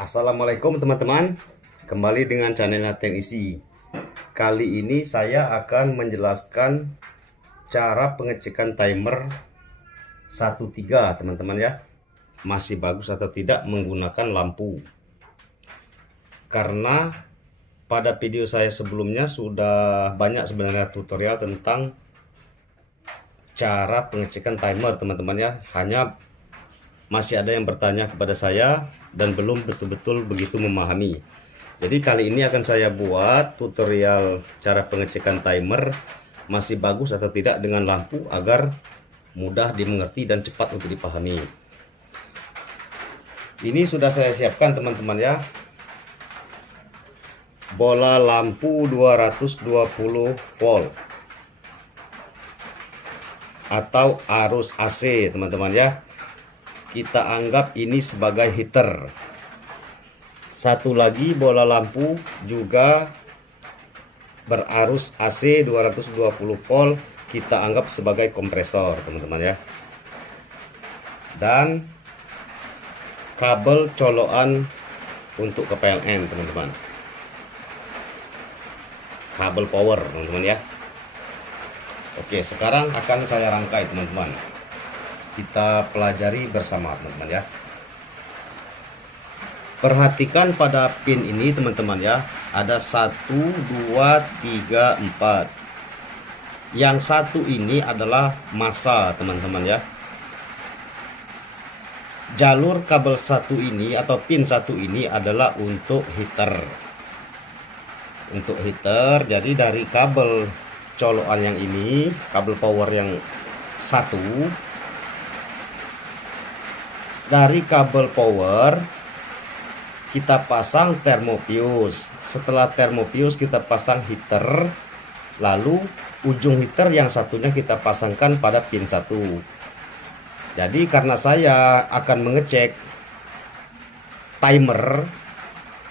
Assalamualaikum teman-teman, kembali dengan channelnya Teknisi. Kali ini saya akan menjelaskan cara pengecekan timer 13 teman-teman ya, masih bagus atau tidak menggunakan lampu. Karena pada video saya sebelumnya sudah banyak sebenarnya tutorial tentang cara pengecekan timer teman-teman ya, hanya masih ada yang bertanya kepada saya dan belum betul-betul begitu memahami. Jadi kali ini akan saya buat tutorial cara pengecekan timer masih bagus atau tidak dengan lampu agar mudah dimengerti dan cepat untuk dipahami. Ini sudah saya siapkan teman-teman ya. Bola lampu 220 volt atau arus AC teman-teman ya. Kita anggap ini sebagai heater. Satu lagi bola lampu juga berarus AC 220 volt, kita anggap sebagai kompresor teman-teman ya. Dan kabel colokan untuk ke PLN teman-teman, kabel power teman-teman ya. Oke, sekarang akan saya rangkai teman-teman, kita pelajari bersama teman-teman ya. Perhatikan pada pin ini teman-teman ya, ada 1 2 3 4. Yang satu ini adalah massa teman-teman ya. Jalur kabel satu ini atau pin satu ini adalah untuk heater. Untuk heater, jadi dari kabel colokan yang ini, kabel power yang satu, dari kabel power kita pasang termofuse. Setelah termofuse kita pasang heater, lalu ujung heater yang satunya kita pasangkan pada pin satu. Jadi karena saya akan mengecek timer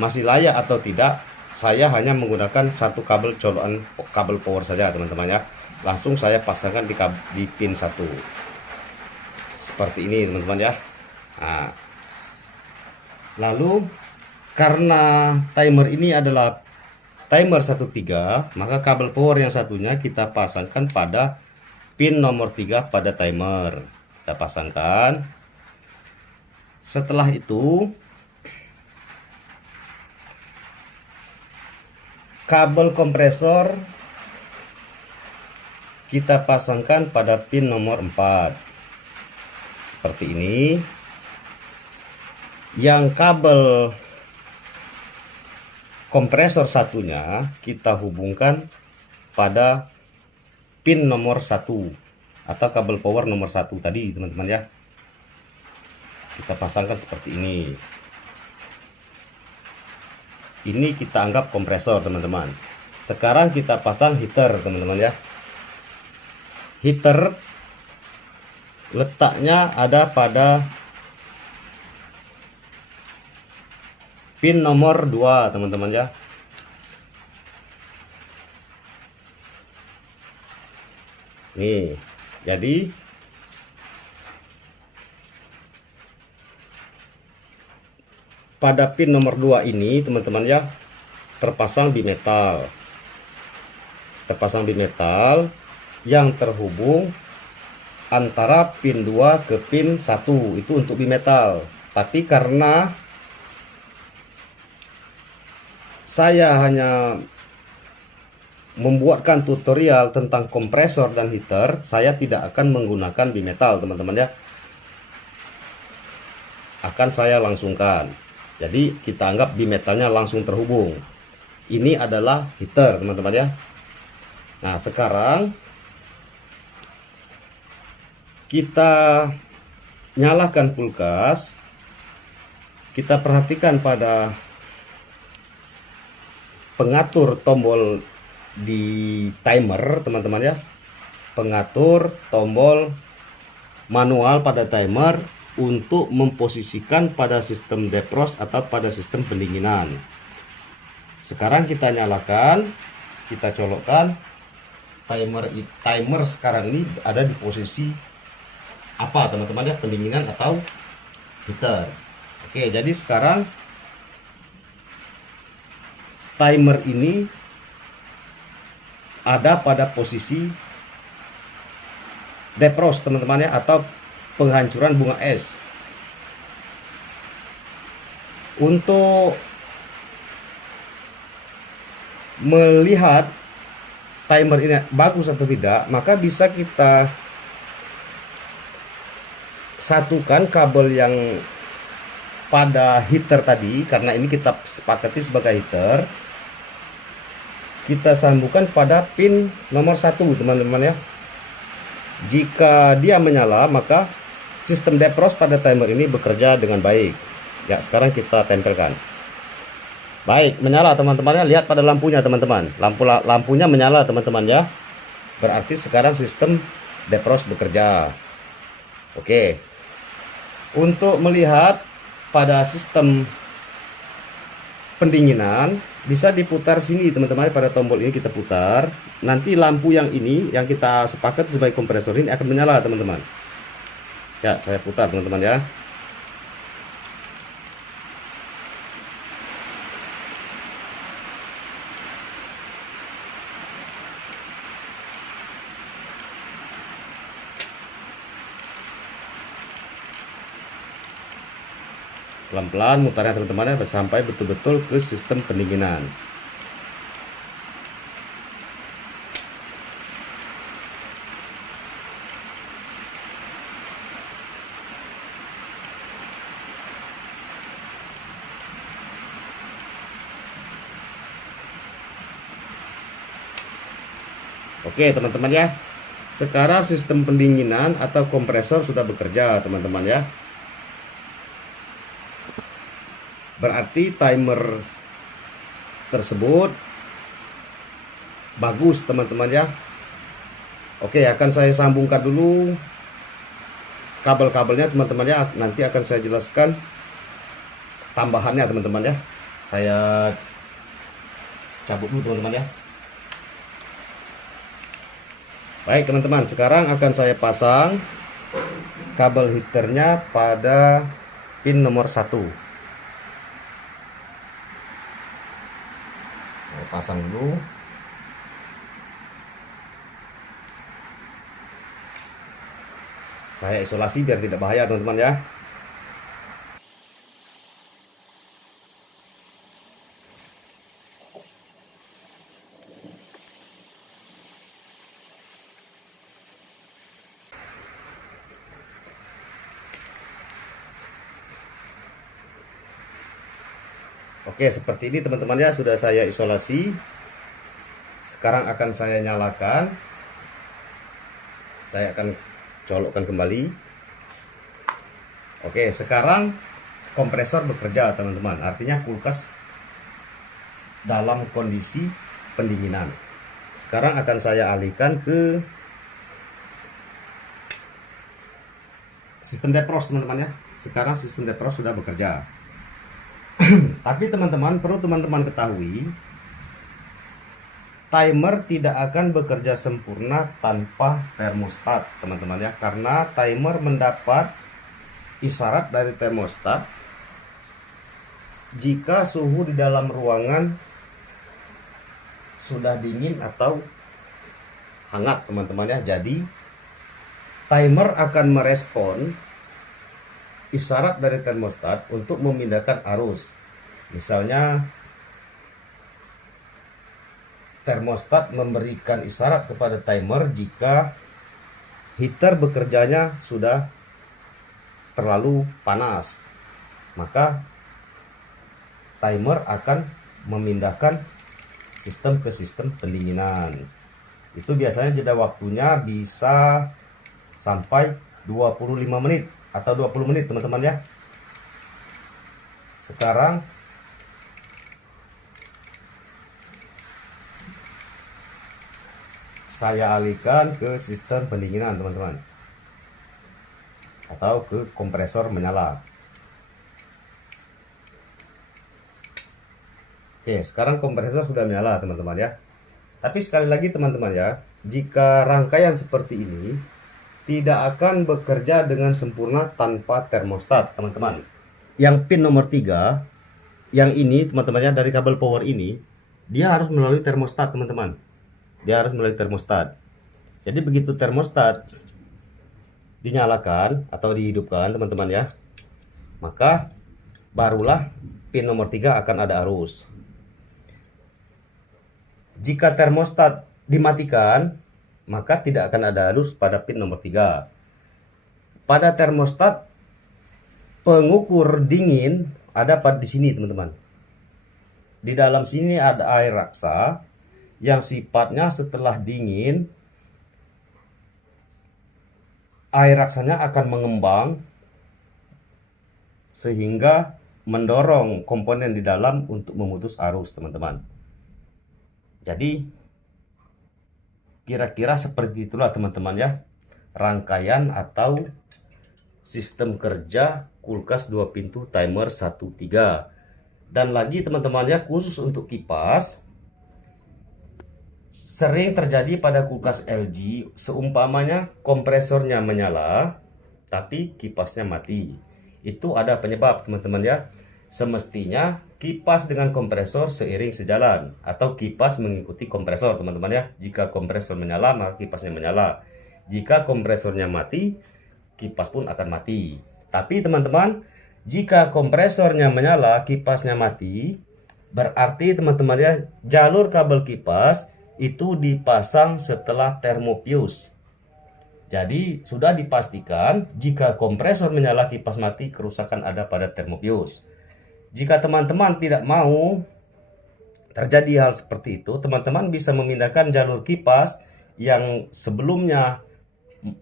masih layak atau tidak, saya hanya menggunakan satu kabel colokan kabel power saja teman-teman ya. Langsung saya pasangkan di pin satu seperti ini teman-teman ya. Nah, lalu karena timer ini adalah timer 13, maka kabel power yang satunya kita pasangkan pada pin nomor 3 pada timer. Kita pasangkan. Setelah itu kabel kompresor kita pasangkan pada pin nomor 4 seperti ini. Yang kabel kompresor satunya kita hubungkan pada pin nomor 1 atau kabel power nomor 1 tadi teman-teman ya. Kita pasangkan seperti ini. Ini kita anggap kompresor teman-teman. Sekarang kita pasang heater teman-teman ya. Heater letaknya ada pada pin nomor 2 teman-teman ya. Nih, jadi pada pin nomor 2 ini teman-teman ya, terpasang bimetal. Terpasang bimetal yang terhubung antara pin 2 ke pin 1 itu untuk bimetal. Tapi karena saya hanya membuatkan tutorial tentang kompresor dan heater, saya tidak akan menggunakan bimetal teman-teman ya. Akan saya langsungkan. Jadi kita anggap bimetalnya langsung terhubung. Ini adalah heater teman-teman ya. Nah, sekarang kita nyalakan kulkas. Kita perhatikan pada pengatur tombol di timer teman-teman ya. Pengatur tombol manual pada timer untuk memposisikan pada sistem defrost atau pada sistem pendinginan. Sekarang kita nyalakan, kita colokkan timer sekarang ini ada di posisi apa teman-teman ya, pendinginan atau heater. Oke, jadi sekarang timer ini ada pada posisi defrost teman-teman ya, atau penghancuran bunga es. Untuk melihat timer ini bagus atau tidak, maka bisa kita satukan kabel yang pada heater tadi, karena ini kita sepakati sebagai heater, kita sambungkan pada pin nomor 1 teman-teman ya. Jika dia menyala, maka sistem defrost pada timer ini bekerja dengan baik ya. Sekarang kita tempelkan. Baik, menyala teman-teman ya. Lihat pada lampunya teman-teman, lampunya menyala teman-teman ya, berarti sekarang sistem defrost bekerja. Oke, untuk melihat pada sistem pendinginan, bisa diputar sini teman-teman, pada tombol ini kita putar, nanti lampu yang ini yang kita sepakat sebagai kompresor ini akan menyala teman-teman ya. Saya putar teman-teman ya. Pelan-pelan mutarnya teman-teman ya, sampai betul-betul ke sistem pendinginan. Oke teman-teman ya, sekarang sistem pendinginan atau kompresor sudah bekerja teman-teman ya. Berarti timer tersebut bagus teman-teman ya. Oke, akan saya sambungkan dulu kabel-kabelnya teman-teman ya. Nanti akan saya jelaskan tambahannya teman-teman ya. Saya cabut dulu teman-teman ya. Baik teman-teman, sekarang akan saya pasang kabel heaternya pada pin nomor 1. Saya pasang dulu. Saya isolasi biar tidak bahaya teman-teman ya. Oke, seperti ini teman-teman ya, sudah saya isolasi. Sekarang akan saya nyalakan. Saya akan colokkan kembali. Oke, sekarang kompresor bekerja teman-teman. Artinya kulkas dalam kondisi pendinginan. Sekarang akan saya alihkan ke sistem defrost teman-teman ya. Sekarang sistem defrost sudah bekerja. Tapi teman-teman, perlu teman-teman ketahui, timer tidak akan bekerja sempurna tanpa termostat teman-teman ya, karena timer mendapat isyarat dari termostat jika suhu di dalam ruangan sudah dingin atau hangat teman-teman ya. Jadi timer akan merespon isyarat dari termostat untuk memindahkan arus. Misalnya termostat memberikan isyarat kepada timer jika heater bekerjanya sudah terlalu panas, maka timer akan memindahkan sistem ke sistem pendinginan. Itu biasanya jeda waktunya bisa sampai 25 menit atau 20 menit teman-teman ya. Sekarang saya alihkan ke sistem pendinginan teman-teman, atau ke kompresor menyala. Oke, sekarang kompresor sudah menyala teman-teman ya. Tapi sekali lagi teman-teman ya, jika rangkaian seperti ini tidak akan bekerja dengan sempurna tanpa termostat teman-teman. Yang pin nomor 3 yang ini teman-teman ya, dari kabel power ini dia harus melalui termostat, teman-teman. Dia harus melalui termostat. Jadi begitu termostat dinyalakan atau dihidupkan, teman-teman ya, maka barulah pin nomor 3 akan ada arus. Jika termostat dimatikan, maka tidak akan ada arus pada pin nomor 3. Pada termostat pengukur dingin ada pada di sini, teman-teman. Di dalam sini ada air raksa yang sifatnya setelah dingin air raksanya akan mengembang sehingga mendorong komponen di dalam untuk memutus arus, teman-teman. Jadi kira-kira seperti itulah, teman-teman ya, rangkaian atau sistem kerja kulkas 2 pintu timer 13. Dan lagi, teman-teman ya, khusus untuk kipas, sering terjadi pada kulkas LG seumpamanya kompresornya menyala tapi kipasnya mati. Itu ada penyebab, teman-teman ya. Semestinya kipas dengan kompresor seiring sejalan atau kipas mengikuti kompresor, teman-teman ya. Jika kompresor menyala maka kipasnya menyala. Jika kompresornya mati, kipas pun akan mati. Tapi teman-teman, jika kompresornya menyala, kipasnya mati, berarti teman-teman ya, jalur kabel kipas itu dipasang setelah termopius. Jadi sudah dipastikan jika kompresor menyala kipas mati, kerusakan ada pada termopius. Jika teman-teman tidak mau terjadi hal seperti itu, teman-teman bisa memindahkan jalur kipas yang sebelumnya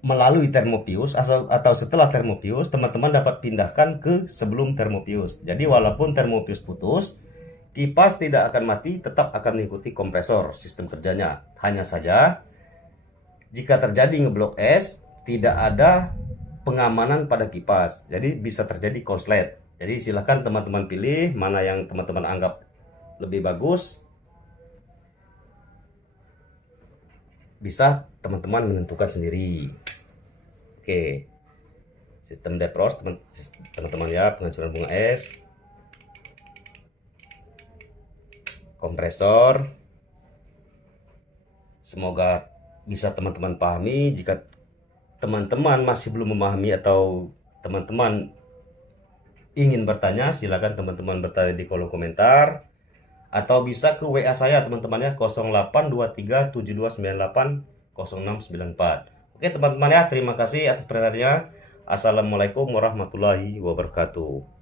melalui termopius atau setelah termopius, teman-teman dapat pindahkan ke sebelum termopius. Jadi walaupun termopius putus, kipas tidak akan mati, tetap akan mengikuti kompresor sistem kerjanya. Hanya saja jika terjadi ngeblok es, tidak ada pengamanan pada kipas, jadi bisa terjadi konslet. Jadi silahkan teman-teman pilih mana yang teman-teman anggap lebih bagus. Bisa teman-teman menentukan sendiri. Oke, sistem defrost teman-teman ya, penghancuran bunga es, kompresor. Semoga bisa teman-teman pahami. Jika teman-teman masih belum memahami atau teman-teman ingin bertanya, silakan teman-teman bertanya di kolom komentar atau bisa ke WA saya, teman-teman ya, 082372980694. Oke teman-teman ya, terima kasih atas perhatiannya. Assalamualaikum warahmatullahi wabarakatuh.